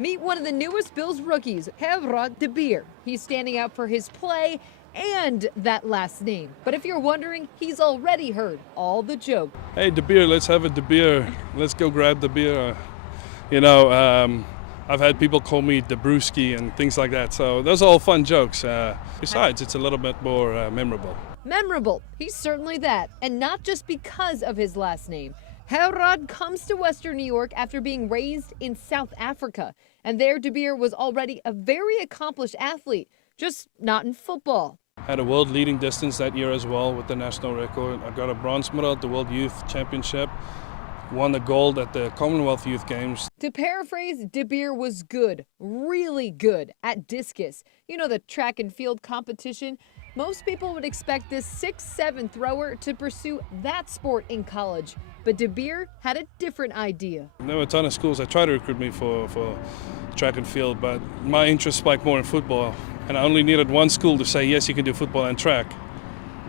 Meet one of the newest Bills rookies, Debeer. He's standing out for his play and that last name. But if you're wondering, he's already heard all the jokes. Hey, Debeer, let's have a Debeer. Let's go grab the beer. I've had people call me Debrewski and things like that. So those are all fun jokes. Besides, it's a little bit more memorable. Memorable. He's certainly that. And not just because of his last name. Herod comes to Western New York after being raised in South Africa. And there, Debeer was already a very accomplished athlete, just not in football. Had a world leading distance that year as well with the national record. I got a bronze medal at the World Youth Championship. Won the gold at the Commonwealth Youth Games. To paraphrase, Debeer was good, really good at discus. You know, the track and field competition. Most people would expect this 6'7" thrower to pursue that sport in college. But Debeer had a different idea. There were a ton of schools that tried to recruit me for track and field, but my interest spiked more in football. And I only needed one school to say, yes, you can do football and track.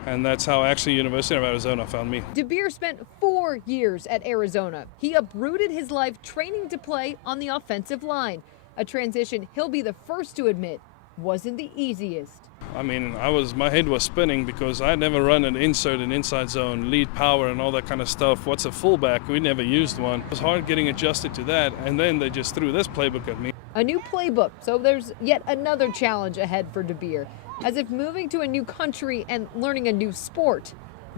And that's how actually University of Arizona found me. Debeer spent 4 years at Arizona. He uprooted his life training to play on the offensive line, a transition he'll be the first to admit wasn't the easiest. I mean, my head was spinning because I had never run an insert, an inside zone, lead power and all that kind of stuff. What's a fullback? We never used one. It was hard getting adjusted to that, and then they just threw this playbook at me. A new playbook, so there's yet another challenge ahead for Debeer, as if moving to a new country and learning a new sport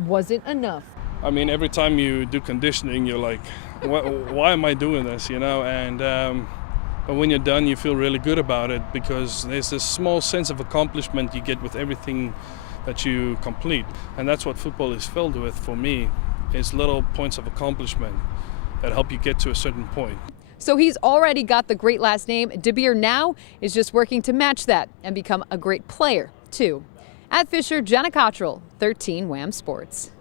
wasn't enough. I mean, every time you do conditioning, you're like, why am I doing this, But when you're done, you feel really good about it because there's this small sense of accomplishment you get with everything that you complete. And that's what football is filled with for me, is little points of accomplishment that help you get to a certain point. So he's already got the great last name. Debeer now is just working to match that and become a great player, too. At Fisher, Jenna Cottrell, 13 Wham Sports.